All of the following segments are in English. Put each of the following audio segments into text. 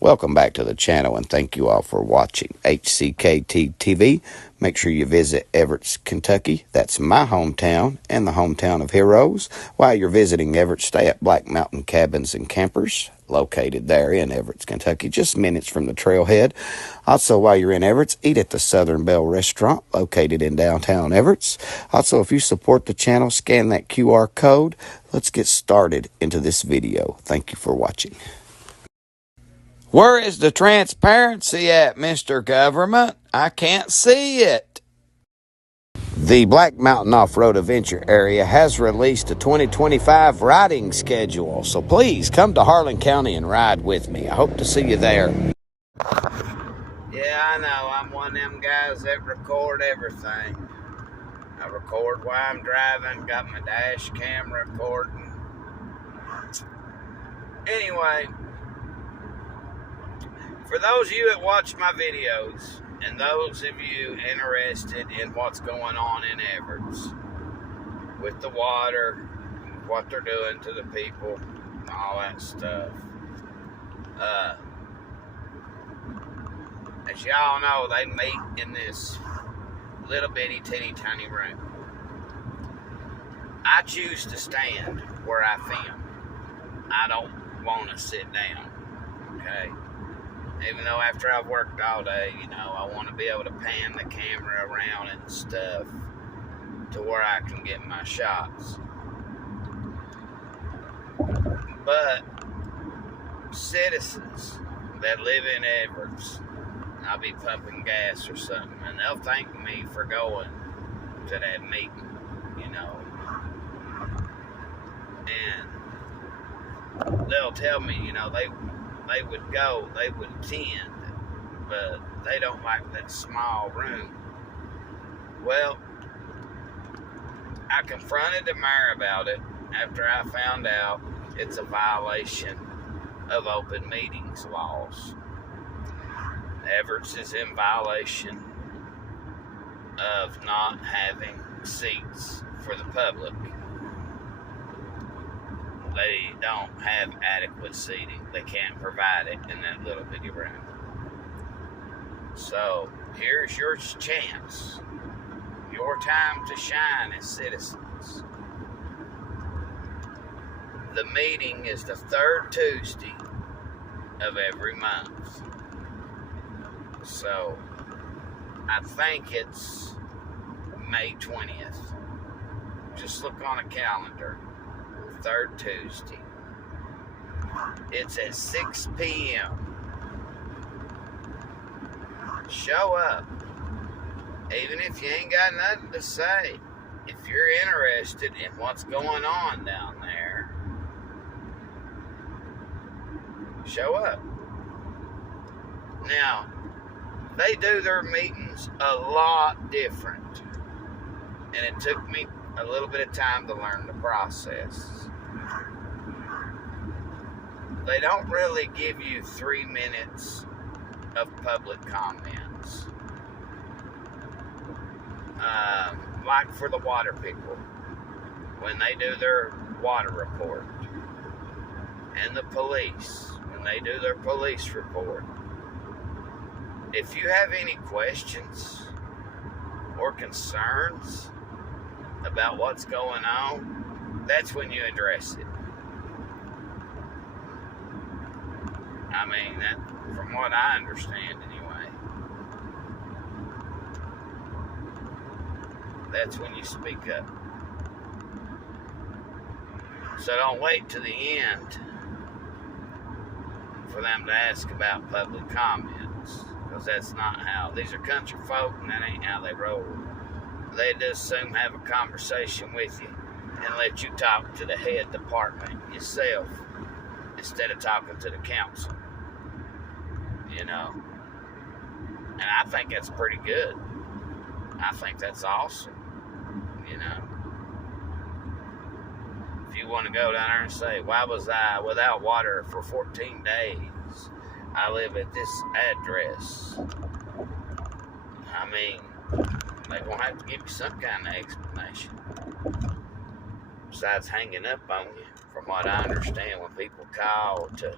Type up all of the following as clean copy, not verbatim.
Welcome back to the channel, and thank you all for watching HCKT TV. Make sure you visit Everett, Kentucky. That's my hometown and the hometown of heroes. While you're visiting Everett, stay at Black Mountain Cabins and Campers, located there in Everett, Kentucky, just minutes from the trailhead. Also, while you're in Everett, eat at the Southern Belle Restaurant, located in downtown Everett. Also, if you support the channel, scan that QR code. Let's get started into this video. Thank you for watching. Where is the transparency at, Mr. Government? I can't see it. The Black Mountain Off-Road Adventure Area has released a 2025 riding schedule, so please come to Harlan County and ride with me. I hope to see you there. Yeah, I know. I'm one of them guys that record everything. I record while I'm driving, got my dash cam recording. Anyway, for those of you that watch my videos, and those of you interested in what's going on in Everett with the water, what they're doing to the people, and all that stuff, as y'all know, they meet in this little bitty teeny tiny room. I choose to stand where I film. I don't want to sit down, okay? Even though after I've worked all day, you know, I want to be able to pan the camera around and stuff to where I can get my shots. But citizens that live in Everett, I'll be pumping gas or something, and they'll thank me for going to that meeting, you know. And they'll tell me, you know, they would go, they would attend, but they don't like that small room. Well, I confronted the mayor about it after I found out it's a violation of open meetings laws. Everett is in violation of not having seats for the public. They don't have adequate seating. They can't provide it in that little bitty room. So here's your chance, your time to shine as citizens. The meeting is the third Tuesday of every month. So I think it's May 20th. Just look on a calendar. Third Tuesday. It's at 6 p.m. Show up. Even if you ain't got nothing to say. If you're interested in what's going on down there, show up. Now, they do their meetings a lot different. And it took me a little bit of time to learn the process. They don't really give you 3 minutes of public comments. Like for the water people, when they do their water report, and the police, when they do their police report. If you have any questions or concerns about what's going on, that's when you address it. I mean, that, from what I understand anyway, that's when you speak up. So don't wait to the end for them to ask about public comments, because that's not how, these are country folk and that ain't how they roll. They just soon have a conversation with you and let you talk to the head department yourself instead of talking to the council, you know. And I think that's pretty good. I think that's awesome, you know. If you want to go down there and say, why was I without water for 14 days? I live at this address. I mean, they're going to have to give you some kind of explanation. Besides hanging up on you, from what I understand, when people call to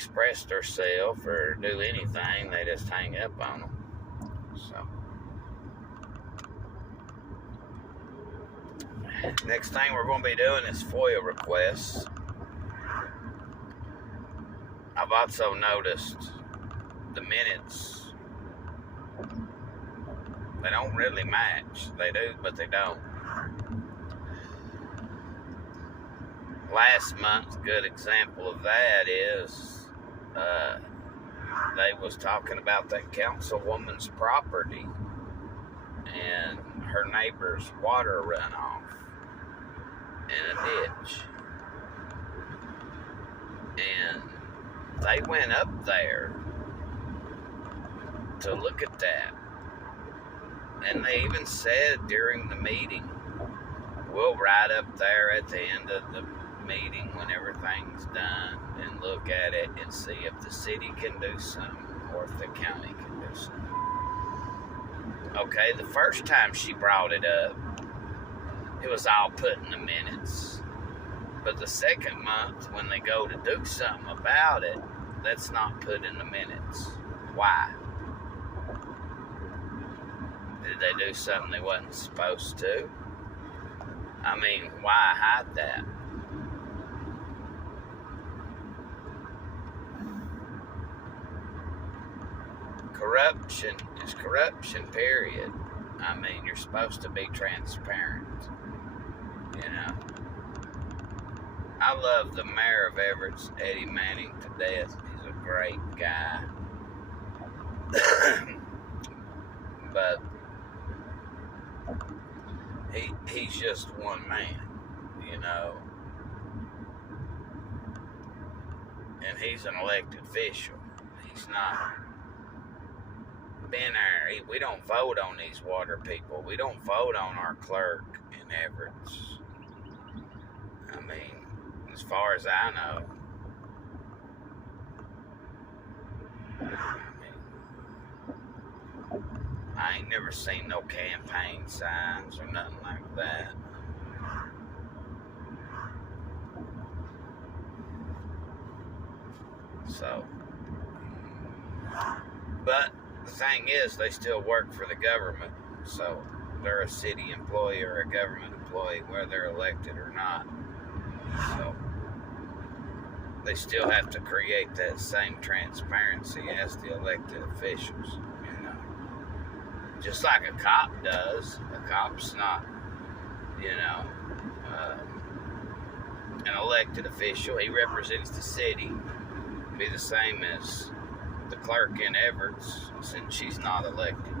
express themselves or do anything. They just hang up on them. So, next thing we're going to be doing is FOIA requests. I've also noticed the minutes, they don't really match. They do, but they don't. Last month, good example of that is they was talking about that councilwoman's property and her neighbor's water runoff in a ditch. And they went up there to look at that. And they even said during the meeting, we'll ride up there at the end of the meeting when everything's done and look at it and see if the city can do something or if the county can do something. Okay, the first time she brought it up, it was all put in the minutes. But the second month, when they go to do something about it, that's not put in the minutes. Why? Did they do something they wasn't supposed to? I mean, why hide that? Corruption is corruption, period. I mean, you're supposed to be transparent, you know. I love the mayor of Everett's, Eddie Manning, to death. He's a great guy. But he's just one man, you know. And he's an elected official. He's not been there. We don't vote on these water people. We don't vote on our clerk in Everett's. I mean, as far as I know. I ain't never seen no campaign signs or nothing like that. So, but the thing is, they still work for the government. So, they're a city employee or a government employee, whether they're elected or not. So, they still have to create that same transparency as the elected officials, you know. Just like a cop does. A cop's not, you know, an elected official. He represents the city. Be the same as the clerk in Everett's, since she's not elected.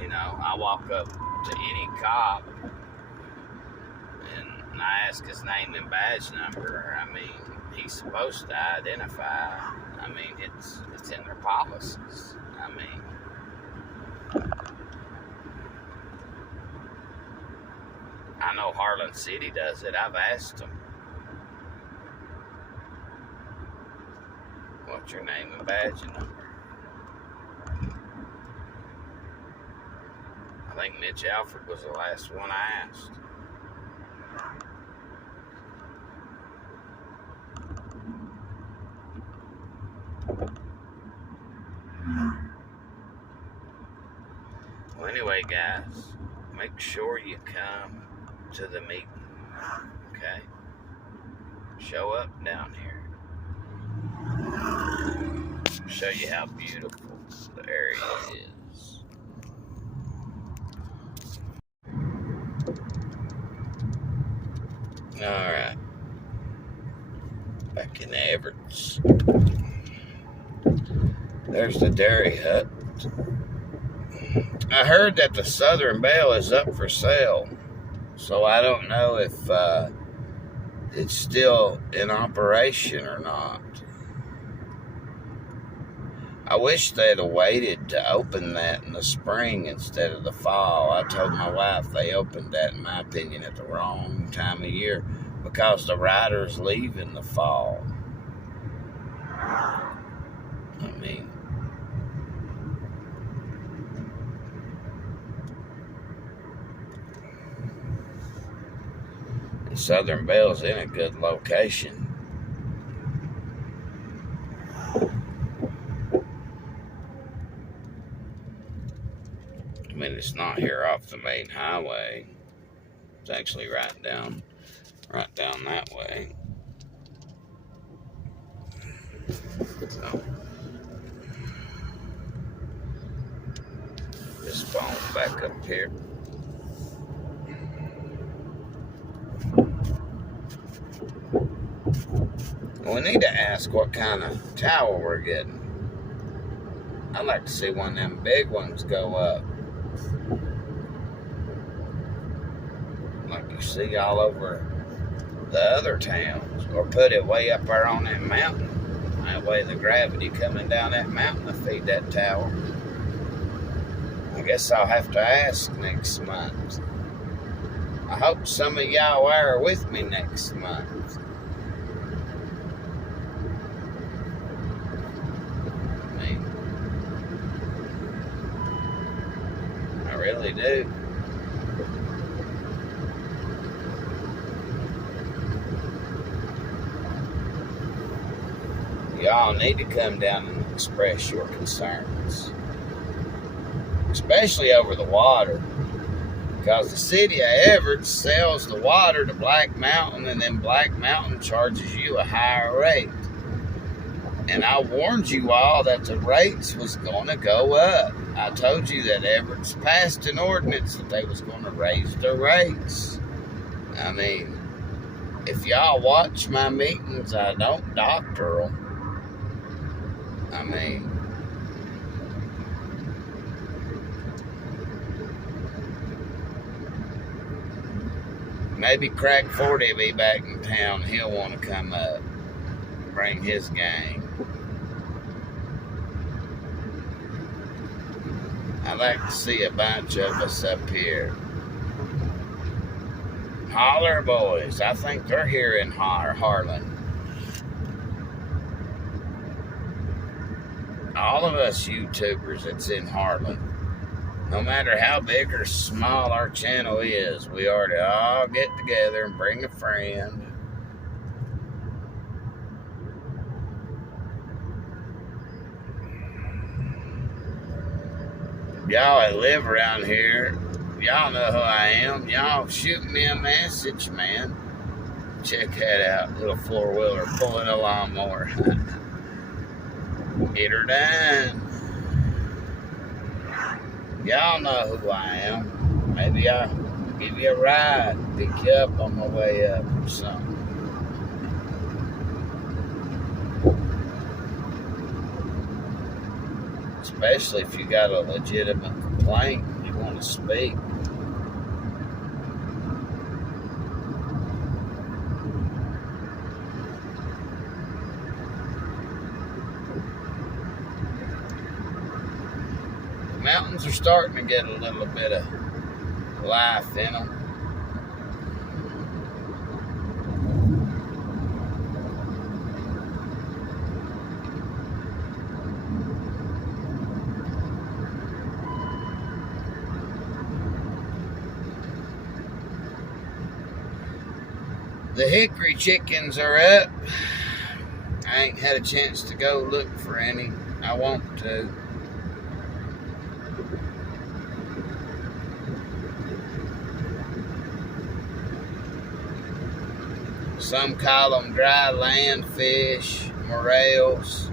You know, I walk up to any cop and I ask his name and badge number. I mean, he's supposed to identify. I mean, it's in their policies. I mean, I know Harlan City does it. I've asked them, what's your name and badge number? I think Mitch Alfred was the last one I asked. Well, anyway, guys, make sure you come to the meeting, okay? Show up down here. Show you how beautiful the area is. Alright. Back in Everett's. There's the dairy hut. I heard that the Southern Belle is up for sale. So I don't know if it's still in operation or not. I wish they'd have waited to open that in the spring instead of the fall. I told my wife they opened that, in my opinion, at the wrong time of year because the riders leave in the fall. I mean, Southern Belle's in a good location. mean, it's not here off the main highway. It's actually right down that way. So, this phone's back up here. We need to ask what kind of towel we're getting. I'd like to see one of them big ones go up, like you see all over the other towns, or put it way up there on that mountain. That way the gravity coming down that mountain to feed that tower. I guess I'll have to ask next month. I hope some of y'all are with me next month. I really do. Y'all need to come down and express your concerns, especially over the water, because the city of Everett sells the water to Black Mountain, and then Black Mountain charges you a higher rate. And I warned you all that the rates was going to go up. I told you that Everett's passed an ordinance that they was going to raise the rates. I mean, if y'all watch my meetings, I don't doctor them. I mean, maybe Crack 40 will be back in town. He'll want to come up, bring his gang. I'd like to see a bunch of us up here. Holler boys, I think they're here in Harlan. All of us YouTubers that's in Harlan, no matter how big or small our channel is, we ought to all get together and bring a friend. Y'all that live around here, y'all know who I am. Y'all shoot me a message, man. Check that out. Little four-wheeler pulling a lawnmower. Get her done. Y'all know who I am. Maybe I'll give you a ride, pick you up on my way up or something. Especially if you got a legitimate complaint and you want to speak. Mountains are starting to get a little bit of life in them. The hickory chickens are up. I ain't had a chance to go look for any. I want to. Some call them dry land fish, morels.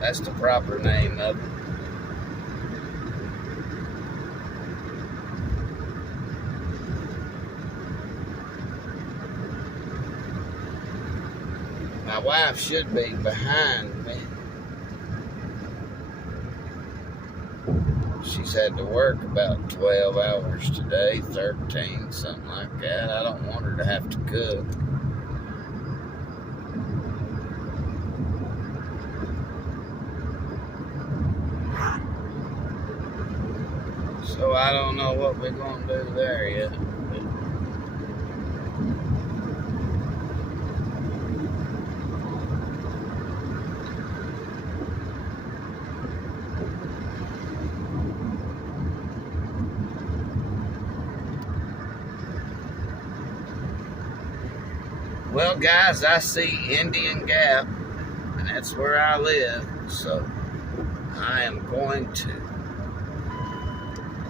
That's the proper name of them. My wife should be behind me. She's had to work about 12 hours today, 13, something like that. I don't want her to have to cook. So I don't know what we're going to do there yet. Well, guys, I see Indian Gap, and that's where I live, so I am going to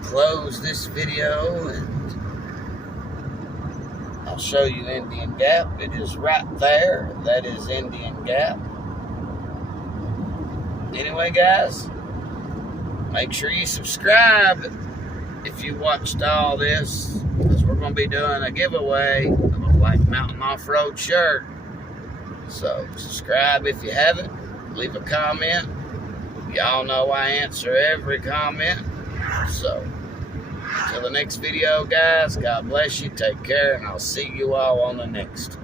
close this video and I'll show you Indian Gap. It is right there. That is Indian Gap. Anyway, guys, make sure you subscribe if you watched all this, because we're going to be doing a giveaway of a Black Mountain Off-Road shirt. So subscribe if you haven't. Leave a comment. Y'all know I answer every comment. So until the next video, guys, God bless you. Take care, and I'll see you all on the next.